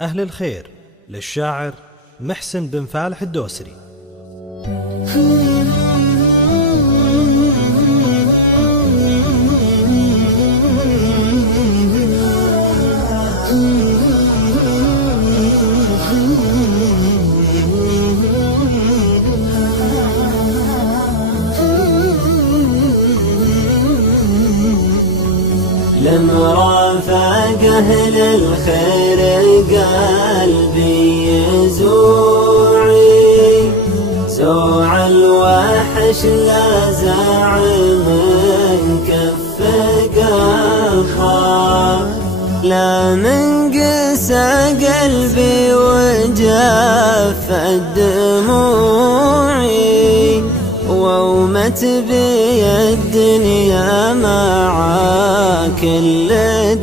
أهل الخير للشاعر محسن بن فالح الدوسري. لمرافق أهل الخير قلبي يزوعي، سوع الوحش لا زاع من كف قلخا، لا من قسى قلبي وجف دموعي، وومت بي الدنيا مع كل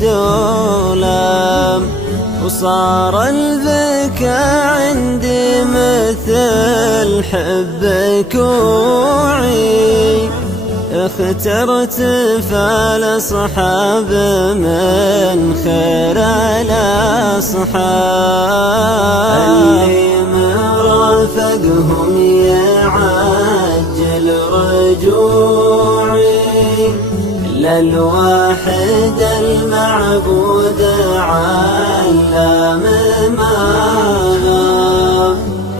دولة، وصار البكاء عندي مثل حب كوعي، اخترت فالأصحاب من خير الأصحاب، اللي مرافقهم يعجل رجوعي، للواحد المعبود علام ما،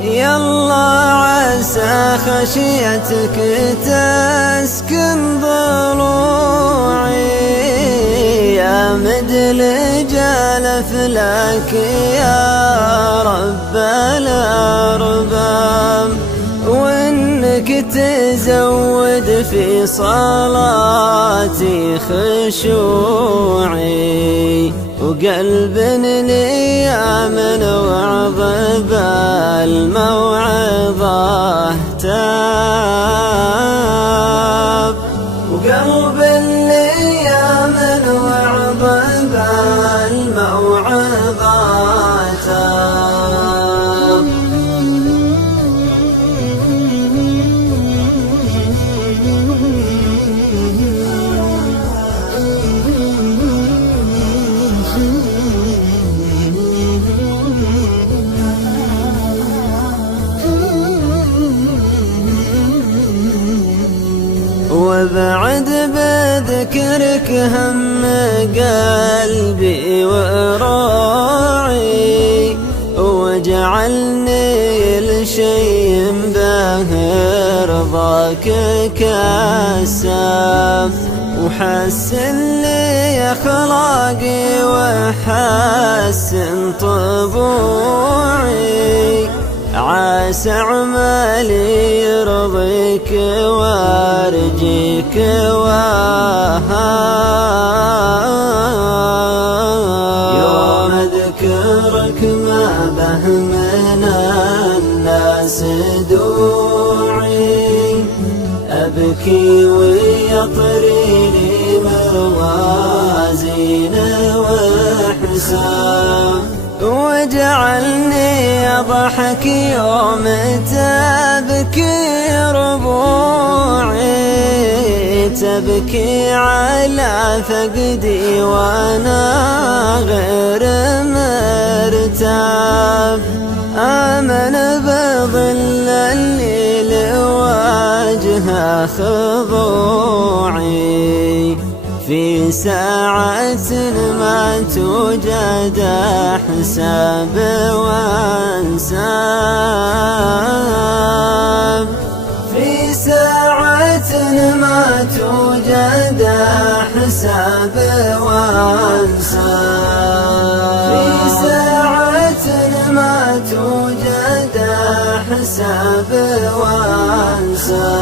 يلا عسى خشيتك تسكن ضلوعي، يا مدل جالف لك يا رب الأرباب، وإنك تزود في صلاتي خشوعي، وقلب لي من وعظ بالموعظة تاب، وقلب لي من وعظ بالموعظة تاب. وبعد بذكرك هم قلبي وراعي، وجعلني لشيء باهر ضاك كساب، وحسن لي أخلاقي وحسن طبوعي، عسى عمالي يرضيك وارجيك وهاب، يوم اذكرك ما به من الناس دوعي، أبكي ويطريني موازين وحساب، وجعلني أضحك يوم تبكي ربوعي، تبكي على فقدي وأنا غير مرتاب، آمن بظل الليل وجه خضوعي، في ساعة ما توجد أحساب وانساب، في ساعة ما توجد أحساب وانساب، في ساعة ما توجد أحساب وانساب.